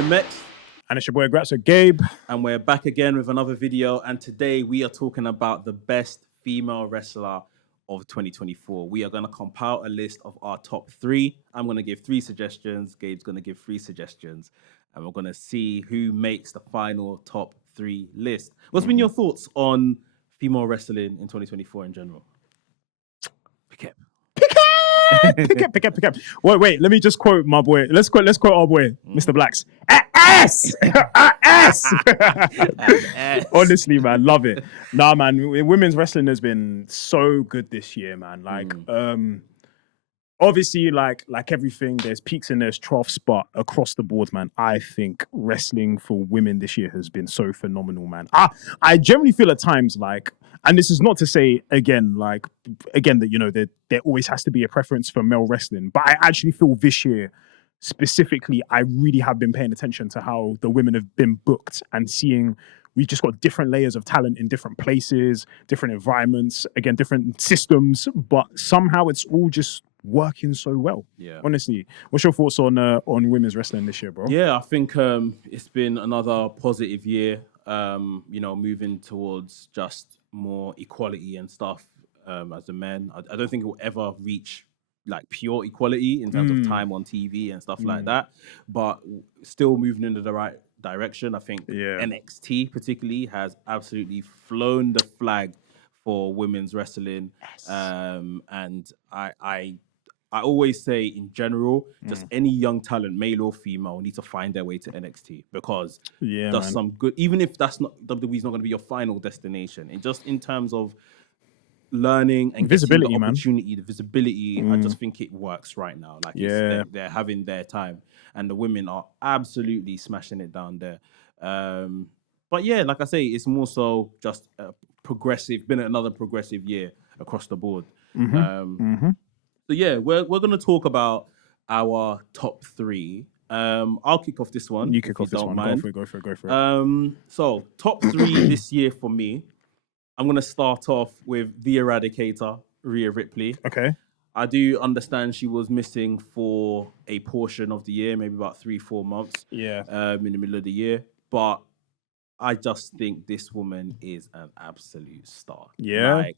boy Mex. And it's your boy Gratso Gabe. And we're back again with another video. And today we are talking about the best female wrestler of 2024. We are going to compile a list of our top 3. I'm going to give 3 suggestions. Gabe's going to give 3 suggestions. And we're going to see who makes the final top 3 list. What's been your thoughts on female wrestling in 2024 in general? Pick up. Wait, let me just quote my boy. Let's quote our boy, Mr. Blacks. Ass! Ass! Honestly, man, love it. Nah, man, women's wrestling has been so good this year, man. Like, obviously, like everything, there's peaks and there's troughs, but across the board, man, I think wrestling for women this year has been so phenomenal, man. I generally feel at times like, and this is not to say that, you know, there always has to be a preference for male wrestling, but I actually feel this year specifically, I really have been paying attention to how the women have been booked and seeing we've just got different layers of talent in different places, different environments, again, different systems, but somehow it's all just working so well. Yeah. Honestly, what's your thoughts on women's wrestling this year, bro? Yeah, I think it's been another positive year. You know, moving towards just more equality and stuff as a man. I don't think it will ever reach like pure equality in terms of time on TV and stuff like that, but still moving in the right direction. I think NXT particularly has absolutely flown the flag for women's wrestling. Yes. And I always say in general, just any young talent, male or female, need to find their way to NXT because there's some good, even if that's not WWE's not going to be your final destination, and just in terms of learning and visibility, the opportunity, the visibility, I just think it works right now. Like they're having their time, and the women are absolutely smashing it down there. But yeah, like I say, it's more so just been another progressive year across the board. So yeah, we're going to talk about our top 3. I'll kick off this one. You kick off this one. Go for it. So top 3 this year for me. I'm going to start off with the Eradicator, Rhea Ripley. Okay. I do understand she was missing for a portion of the year, maybe about 3-4 months. Yeah. In the middle of the year. But I just think this woman is an absolute star. Yeah.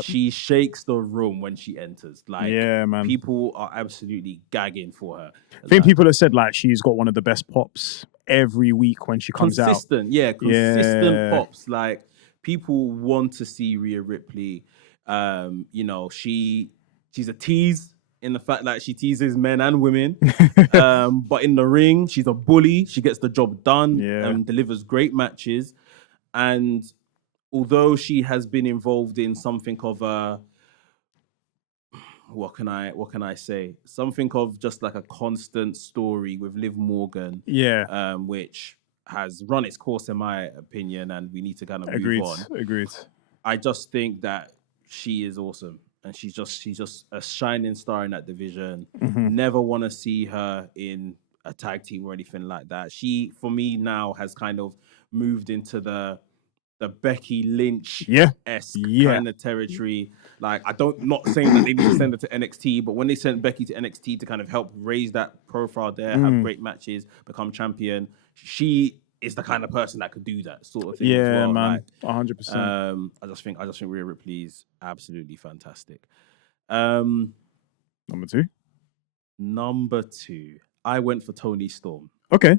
She shakes the room when she enters. Like, man. People are absolutely gagging for her. I think people have said like she's got one of the best pops every week when she comes out. Consistent pops. Like, people want to see Rhea Ripley. You know, she's a tease in the fact that she teases men and women. But in the ring, she's a bully. She gets the job done and delivers great matches. And although she has been involved in something of a, what can I say? Something of just like a constant story with Liv Morgan. Which has run its course in my opinion, and we need to kind of move on. Agreed. I just think that she is awesome, and she's just a shining star in that division. Never want to see her in a tag team or anything like that. She, for me now, has kind of moved into the Becky Lynch-esque kind of territory. Like, not saying that they need to send her to NXT, but when they sent Becky to NXT to kind of help raise that profile there, have great matches, become champion, she is the kind of person that could do that sort of thing as well. Man, 100%. I just think Rhea Ripley is absolutely fantastic. Number 2, I went for Toni Storm. Okay.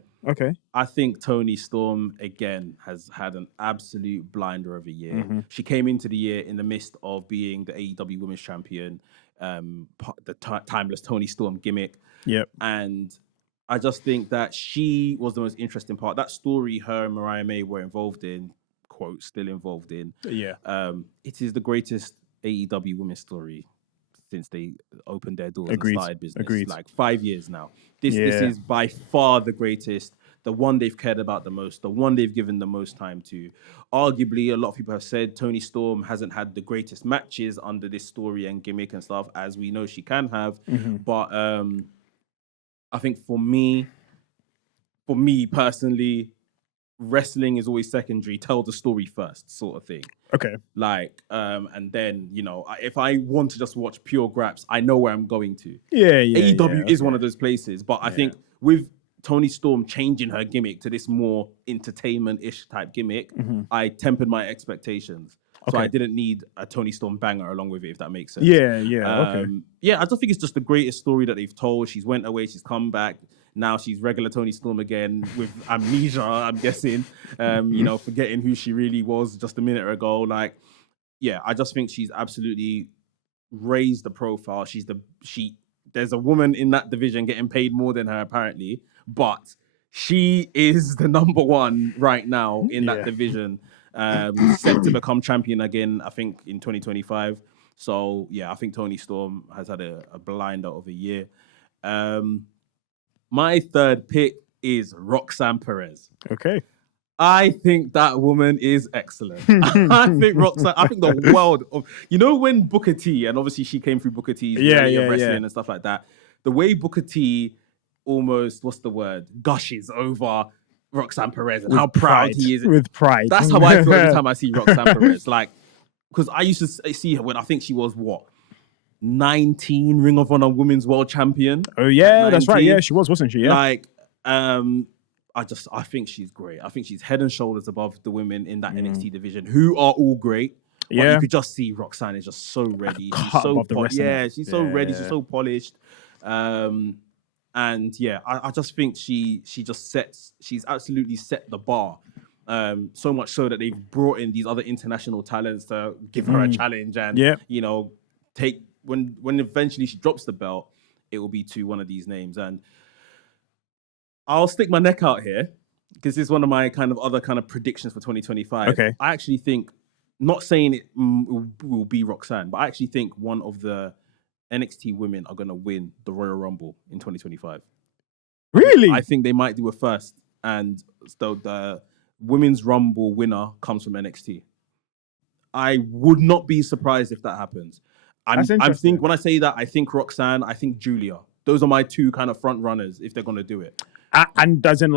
I think Toni Storm, again, has had an absolute blinder of a year. She came into the year in the midst of being the AEW Women's Champion, the timeless Toni Storm gimmick. Yep. And I just think that she was the most interesting part. That story her and Mariah May were involved in, quote, still involved in. It is the greatest AEW women's story since they opened their doors and started business. Like 5 years now. This is by far the greatest, the one they've cared about the most, the one they've given the most time to. Arguably, a lot of people have said Toni Storm hasn't had the greatest matches under this story and gimmick and stuff, as we know she can have. But I think for me personally, wrestling is always secondary. Tell the story first, sort of thing. Okay. Like, and then, you know, if I want to just watch pure graps, I know where I'm going to. Yeah. AEW is one of those places. But I think with Toni Storm changing her gimmick to this more entertainment-ish type gimmick, I tempered my expectations. So I didn't need a Toni Storm banger along with it, if that makes sense. Yeah, Yeah, I just think it's just the greatest story that they've told. She's went away, she's come back. Now she's regular Toni Storm again with amnesia, I'm guessing. You know, forgetting who she really was just a minute ago. Like, yeah, I just think she's absolutely raised the profile. There's a woman in that division getting paid more than her apparently, but she is the number one right now in that division. Set to become champion again, I think, in 2025. So yeah, I think Toni Storm has had a blinder of a year. My third pick is Roxanne Perez. Okay. I think that woman is excellent. I think the world of, you know, when Booker T, and obviously she came through Booker T's wrestling and stuff like that, the way Booker T almost, what's the word, gushes over Roxanne Perez and how proud he is. With pride. That's how I feel every time I see Roxanne Perez. Like, because I used to see her when I think she was, 19 Ring of Honor Women's World Champion. Oh, yeah, that's right. Yeah, she was, wasn't she? Yeah. Like, I think she's great. I think she's head and shoulders above the women in that NXT division, who are all great. But you could just see Roxanne is just so ready. She's so she's so ready. She's so polished. And yeah, I just think she's absolutely set the bar. So much so that they've brought in these other international talents to give her a challenge and you know, take when eventually she drops the belt, it will be to one of these names. And I'll stick my neck out here because this is one of my other predictions for 2025. Okay. I actually think, not saying it will be Roxanne, but I actually think one of the NXT women are going to win the Royal Rumble in 2025. Really? I think they might do a first, and so the Women's Rumble winner comes from NXT. I would not be surprised if that happens. I think when I say that, I think Roxanne, I think Julia. Those are my two front runners if they're going to do it. And doesn't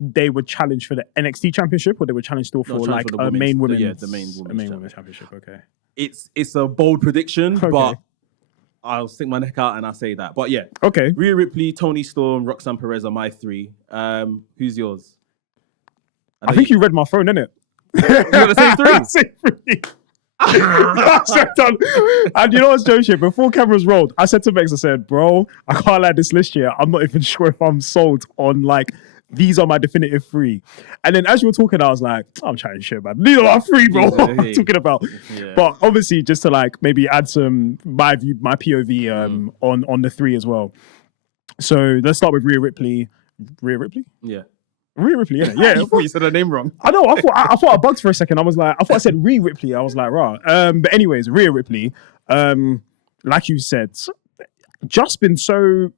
they would challenge for the NXT championship, or they would challenge still for a main women's championship. Okay. It's a bold prediction, but I'll stick my neck out and I'll say that. But yeah. Okay. Rhea Ripley, Toni Storm, Roxanne Perez are my three. Who's yours? I think you read my phone, innit? You got the same three? And you know what's joking? Before cameras rolled, I said to Bex, I said, bro, I can't lie, this list here, I'm not even sure if I'm sold on these are my definitive three. And then as you were talking, I was like, I'm trying to shit, man. These are my three, bro. What I'm talking about. Yeah. But obviously, just to maybe add some my POV on the three as well. So let's start with Rhea Ripley. Rhea Ripley? Yeah. Rhea Ripley, yeah. I thought you said her name wrong. I know. I thought I bugged for a second. I thought I said Rhea Ripley. I was like, rah. But anyways, Rhea Ripley, like you said, just been so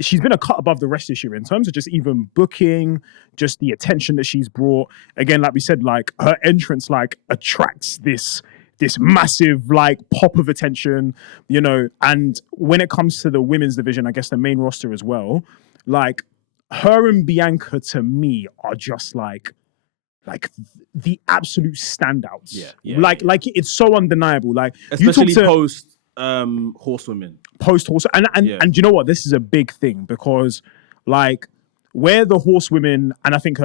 she's been a cut above the rest this year in terms of just even booking, just the attention that she's brought. Again, like we said, her entrance attracts this massive pop of attention, you know. And when it comes to the women's division, I guess the main roster as well, her and Bianca to me are just the absolute standouts. Yeah. It's so undeniable. Especially post horsewomen. Post horse and you know what? This is a big thing because where the horsewomen, and I think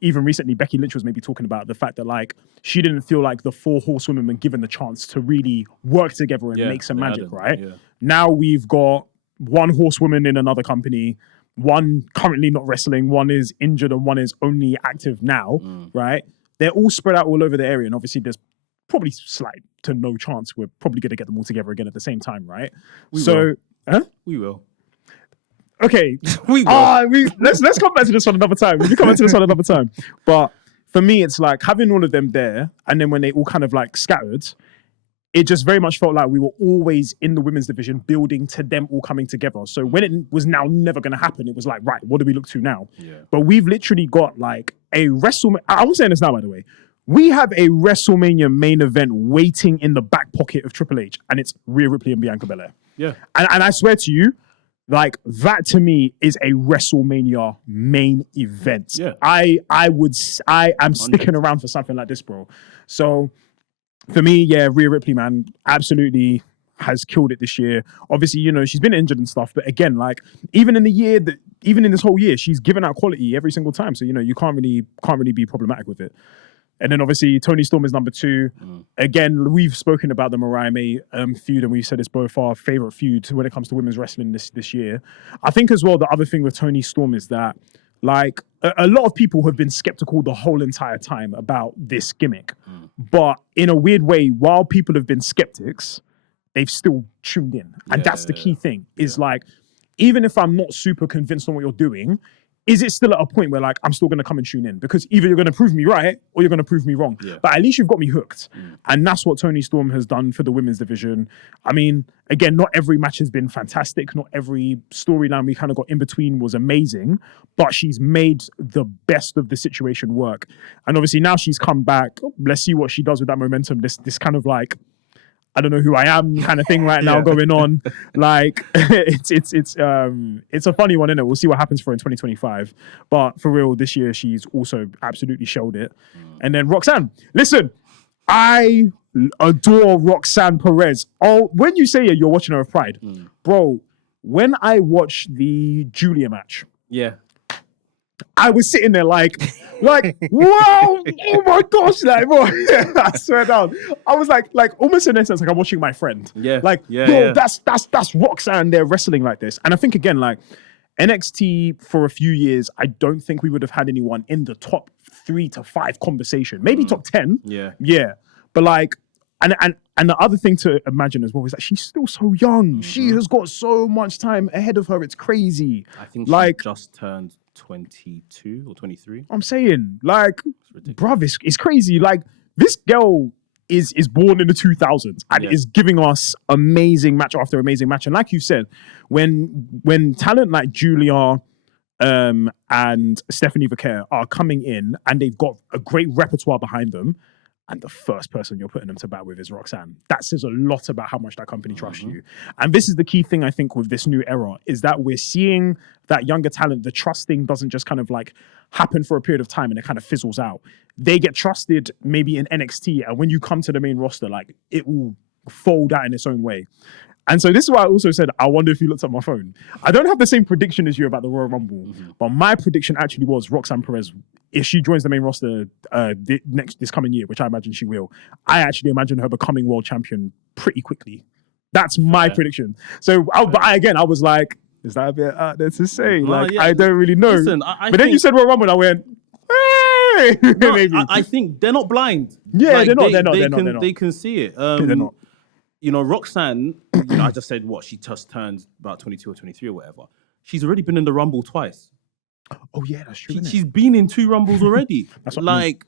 even recently Becky Lynch was maybe talking about the fact that she didn't feel like the four horsewomen were given the chance to really work together and make some magic, right? Yeah. Now we've got one horsewoman in another company, one currently not wrestling, one is injured, and one is only active now, right? They're all spread out all over the area, and obviously there's probably slight to no chance we're probably going to get them all together again at the same time, right? We will. Okay. We will. Let's come back to this one another time. We can come back to this one another time. But for me, it's having all of them there, and then when they all scattered, it just very much felt like we were always in the women's division building to them all coming together. So when it was now never going to happen, it was right, what do we look to now? Yeah. But we've literally got a WrestleMania. I'm saying this now, by the way. We have a WrestleMania main event waiting in the back pocket of Triple H, and it's Rhea Ripley and Bianca Belair. Yeah. And I swear to you, that to me is a WrestleMania main event. Yeah. I'm sticking around for something like this, bro. So for me, yeah, Rhea Ripley, man, absolutely has killed it this year. Obviously, you know, she's been injured and stuff, but again, even in the year that even in this whole year, she's given out quality every single time. So you can't really be problematic with it. And then obviously Toni Storm is number 2. Again, we've spoken about the Mariah May feud, and we've said it's both our favorite feud when it comes to women's wrestling this year. I think as well the other thing with Toni Storm is that like a lot of people have been skeptical the whole entire time about this gimmick, but in a weird way, while people have been skeptics, they've still tuned in, and that's the key thing. Is like, even if I'm not super convinced on what you're doing, is it still at a point where like I'm still going to come and tune in? Because either you're going to prove me right or you're going to prove me wrong. But at least you've got me hooked, and that's what Toni Storm has done for the women's division. I mean, again, not every match has been fantastic. Not every storyline we kind of got in between was amazing, but she's made the best of the situation work. And obviously now she's come back. Let's see what she does with that momentum. This kind of like, I don't know who I am kind of thing right now going on. Like it's a funny one, isn't it? We'll see what happens for her in 2025. But for real, this year she's also absolutely showed it. And then Roxanne, listen, I adore Roxanne Perez. Oh, when you say you're watching her with pride, bro, when I watched the Julia match, I was sitting there like, wow, oh my gosh, like, bro, I swear down. I was like almost in essence, like I'm watching my friend. That's Roxanne there wrestling like this. And I think again, like NXT for a few years, I don't think we would have had anyone in the top 3 to 5 conversation, maybe top 10. But like, and the other thing to imagine as well is that she's still so young. She has got so much time ahead of her. It's crazy. I think she just turned 22 or 23. I'm saying, like, bruv, it's crazy. Like, this girl is born in the 2000s and is giving us amazing match after amazing match. And like you said, when talent like Julia and Stephanie Vaquer are coming in and they've got a great repertoire behind them, and the first person you're putting them to bat with is Roxanne, that says a lot about how much that company trusts you. And this is the key thing, I think, with this new era, is that we're seeing that younger talent, the trusting doesn't just kind of like happen for a period of time and it kind of fizzles out. They get trusted maybe in NXT, and when you come to the main roster, like, it will fold out in its own way. And so this is why I also said, I wonder if you looked at my phone. I don't have the same prediction as you about the Royal Rumble, but my prediction actually was Roxanne Perez, if she joins the main roster this coming year, which I imagine she will, I actually imagine her becoming world champion pretty quickly. That's my prediction. So, but I was like, is that a bit out there to say? I don't really know. Listen, but then you said Royal Rumble, and I went, hey! No, maybe. I think they're not blind. Yeah, like, they're not. They can see it. They're not. You know, Roxanne, I just said she just turned about 22 or 23 or whatever. She's already been in the Rumble twice. Oh yeah, that's true. She's been in 2 Rumbles already. That's what I mean.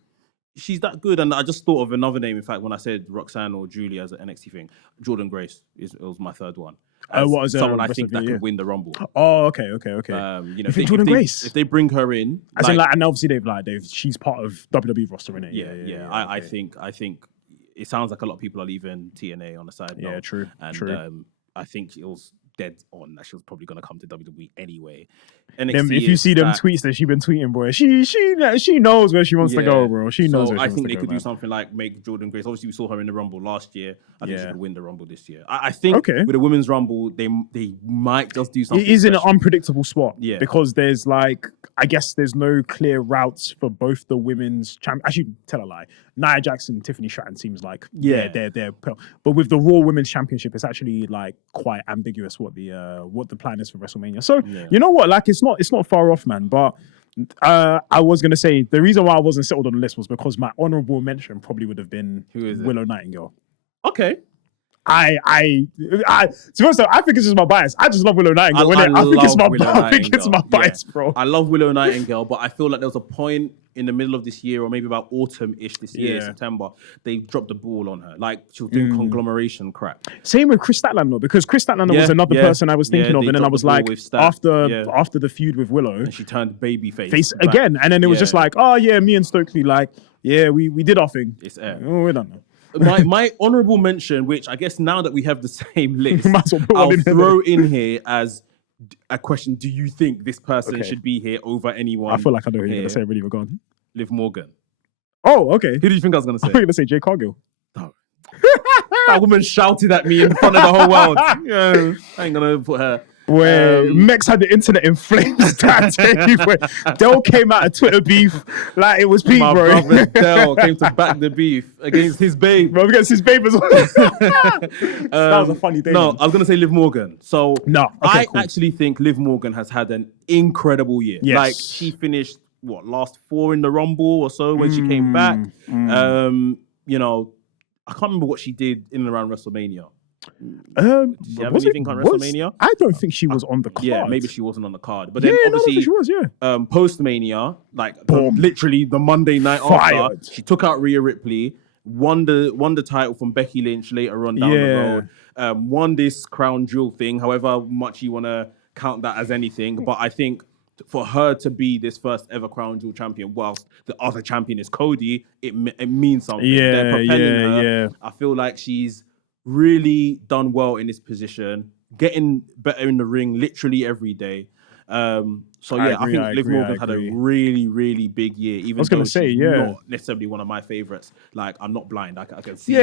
She's that good. And I just thought of another name, in fact, when I said Roxanne or Julia as an NXT thing. Jordan Grace was my third one. What is someone I think that could win the Rumble. Oh, okay. You know, Jordan Grace? If they bring her in, and obviously she's part of WWE roster, innit? Yeah. I think it sounds like a lot of people are leaving TNA on the side. Yeah, true. And I think it was dead on that she was probably going to come to WWE anyway. If you see them tweets that she's been tweeting, bro, she knows where she wants to go, bro. She knows where she wants to go. I think they could do something like make Jordan Grace. Obviously, we saw her in the Rumble last year. I think she could win the Rumble this year. I think with the Women's Rumble, they might just do something. It is in an unpredictable spot. Yeah. Because there's I guess there's no clear routes for both the women's champion. Actually, tell a lie. Nia Jackson, Tiffany Stratton seems like they're but with the Raw Women's Championship, it's actually like quite ambiguous what the plan is for WrestleMania. So you know what, like it's not far off, man. But I was gonna say the reason why I wasn't settled on the list was because my honorable mention probably would have been Willow Nightingale. Okay. To be honest, I think it's just my bias. I just love Willow Nightingale. I think it's my bias, bro. I love Willow Nightingale, but I feel like there was a point in the middle of this year, or maybe about autumn-ish this year, September, they dropped the ball on her. Like, she was doing conglomeration crap. Same with Chris Statlander, because Chris Statlander was another person I was thinking of, and then I was like, after the feud with Willow, and she turned babyface face again, and then it was just like, oh yeah, me and Stokely, like, yeah, we did our thing. It's air. Oh, we don't know. My honourable mention, which I guess now that we have the same list, I'll throw in here as a question: do you think this person should be here over anyone? I feel like I know who you're going to say. Really, we're gone. Liv Morgan. Oh, okay. Who do you think I was going to say? I was going to say Jay Cargill. No. That woman shouted at me in front of the whole world. I ain't going to put her. Where Mex had the internet in flames that day. Where Del came out of Twitter beef like it was Pete, My bro. brother Del came to back the beef against his babe. Bro, against his babe as well. That was a funny day. No, man. I was gonna say Liv Morgan. So No, okay, I cool. actually think Liv Morgan has had an incredible year. Yes. Like she finished last 4 in the Rumble or so when she came back. You know, I can't remember what she did in and around WrestleMania. Did she have anything on WrestleMania? I don't think she was on the card. Yeah, maybe she wasn't on the card. But then no, I obviously think she was, yeah. Post-Mania, like Boom. literally the Monday night after, Fired. she took out Rhea Ripley, won the title from Becky Lynch later on down the road, won this crown jewel thing, however much you want to count that as anything. But I think for her to be this first ever crown jewel champion, whilst the other champion is Cody, it means something. They're propelling her. I feel like she's really done well in this position, getting better in the ring literally every day. I think Liv Morgan had a really, really big year. Even though she's not necessarily one of my favorites. Like I'm not blind, I can see.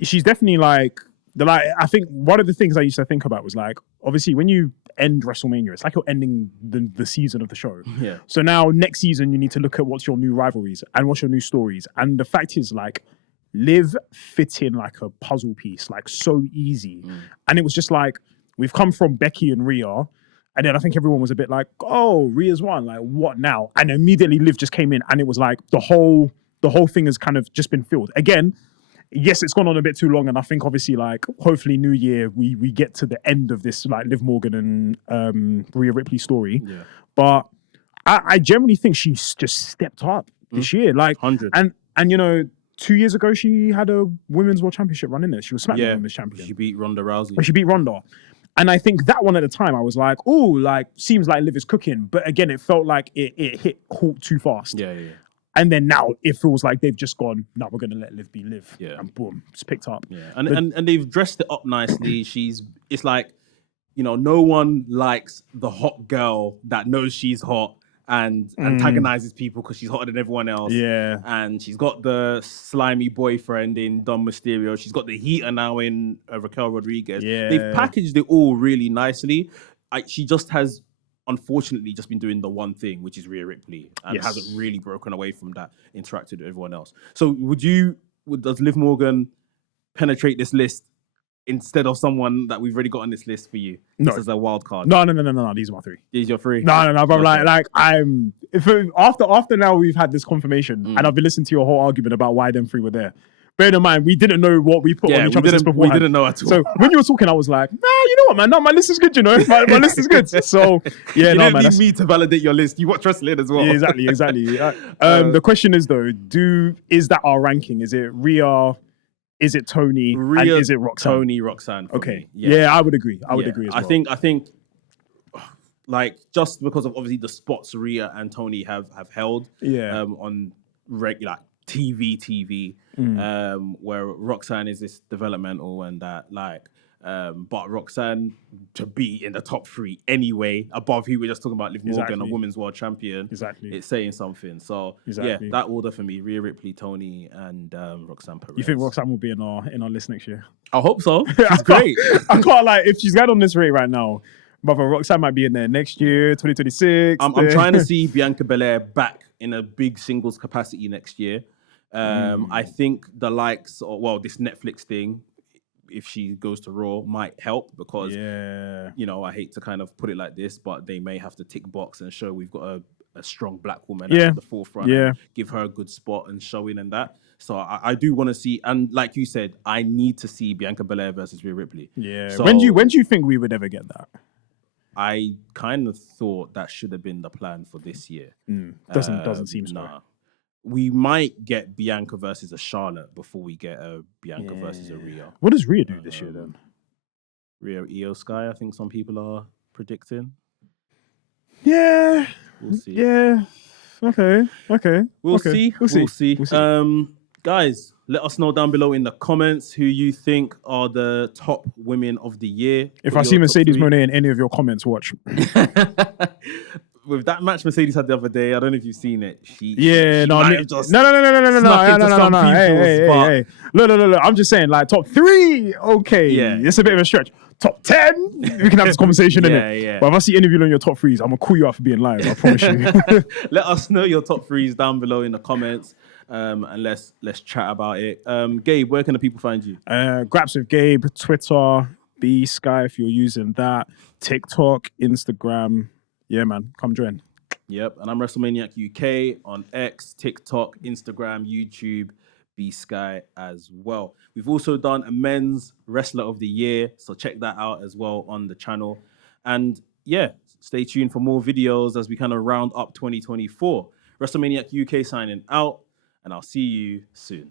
She's definitely like I think one of the things I used to think about was like, obviously when you end WrestleMania, it's like you're ending the season of the show. Yeah. So now next season you need to look at what's your new rivalries and what's your new stories. And the fact is like, Liv fit in like a puzzle piece, like so easy. And it was just like, we've come from Becky and Rhea, and then I think everyone was a bit like, oh, Rhea's won, like what now? And immediately Liv just came in, and it was like the whole thing has kind of just been filled. Again, yes, it's gone on a bit too long, and I think obviously like hopefully New Year we get to the end of this like Liv Morgan and Rhea Ripley story. Yeah. But I generally think she's just stepped up this year. Like 100. And you know, 2 years ago, she had a Women's World Championship run in there. She was SmackDown Women's Champion. She beat Ronda Rousey. She beat Ronda. And I think that one at the time, I was like, oh, like, seems like Liv is cooking. But again, it felt like it hit halt too fast. Yeah. And then now it feels like they've just gone, no, we're going to let Liv be Liv. Yeah. And boom, it's picked up. Yeah. And they've dressed it up nicely. It's like, you know, no one likes the hot girl that knows she's hot and antagonizes people because she's hotter than everyone else. Yeah. And she's got the slimy boyfriend in Dom Mysterio. She's got the heater now in Raquel Rodriguez. Yeah. They've packaged it all really nicely. She just has, unfortunately, just been doing the one thing, which is Rhea Ripley, and hasn't really broken away from that, interacted with everyone else. So does Liv Morgan penetrate this list instead of someone that we've already got on this list for you? No. This is a wild card. No. These are my 3. These are your 3? No. But okay. After now we've had this confirmation, and I've been listening to your whole argument about why them 3 were there. Bear in mind, we didn't know what we put on each other's list before. We didn't know at all. So when you were talking, I was like, nah, you know what, man? No, my list is good, you know? My list is good. So, yeah, you didn't need me to validate your list. You watch wrestling as well. Yeah, exactly. The question is, though, is that our ranking? Is it Rhea? Is it Toni? Rhea, and is it Roxanne? Toni, Roxanne. Okay. Yeah, I would agree. I would agree as well. I think, like, just because of obviously the spots Rhea and Toni have held on regular TV, where Roxanne is this developmental and that, like, but Roxanne to be in the top 3 anyway, above who we're just talking about, Liv Morgan, a women's world champion. Exactly. It's saying something. So yeah, that order for me: Rhea Ripley, Toni, and Roxanne Perez. You think Roxanne will be in our list next year? I hope so. She's great. I can't like if she's going on this rate right now. But Roxanne might be in there next year, 2026. I'm trying to see Bianca Belair back in a big singles capacity next year. I think the likes of, this Netflix thing, if she goes to Raw, might help because, you know, I hate to kind of put it like this, but they may have to tick box and show we've got a strong black woman at the forefront and give her a good spot and showing and that. So I do want to see, and like you said, I need to see Bianca Belair versus Rhea Ripley. Yeah. So, when do you think we would ever get that? I kind of thought that should have been the plan for this year. Doesn't seem so. Nah. We might get Bianca versus a Charlotte before we get a Bianca versus a Rhea. What does Rhea do this year then? Rhea Io Sky, I think some people are predicting. Yeah. We'll see. Yeah. Okay. We'll see. Guys, let us know down below in the comments who you think are the top women of the year. If I see Mercedes Moné in any of your comments, watch. with that match Mercedes had the other day, I don't know if you've seen it. She no, might no, have just no, snuck into some people's butt. Hey. Look. I'm just saying, like top 3, okay, Yeah. it's a bit of a stretch. Top 10, we can have this conversation in it. Yeah. But if I see any of you on your top 3s, I'm gonna call you out for being live. I promise you. Let us know your top 3s down below in the comments, and let's chat about it. Gabe, where can the people find you? Graps with Gabe, Twitter, B Sky if you're using that, TikTok, Instagram. Yeah, man, come join. Yep, and I'm WrestleManiac UK on X, TikTok, Instagram, YouTube, B Sky as well. We've also done a men's wrestler of the year, so check that out as well on the channel. And yeah, stay tuned for more videos as we kind of round up 2024. WrestleManiac UK signing out, and I'll see you soon.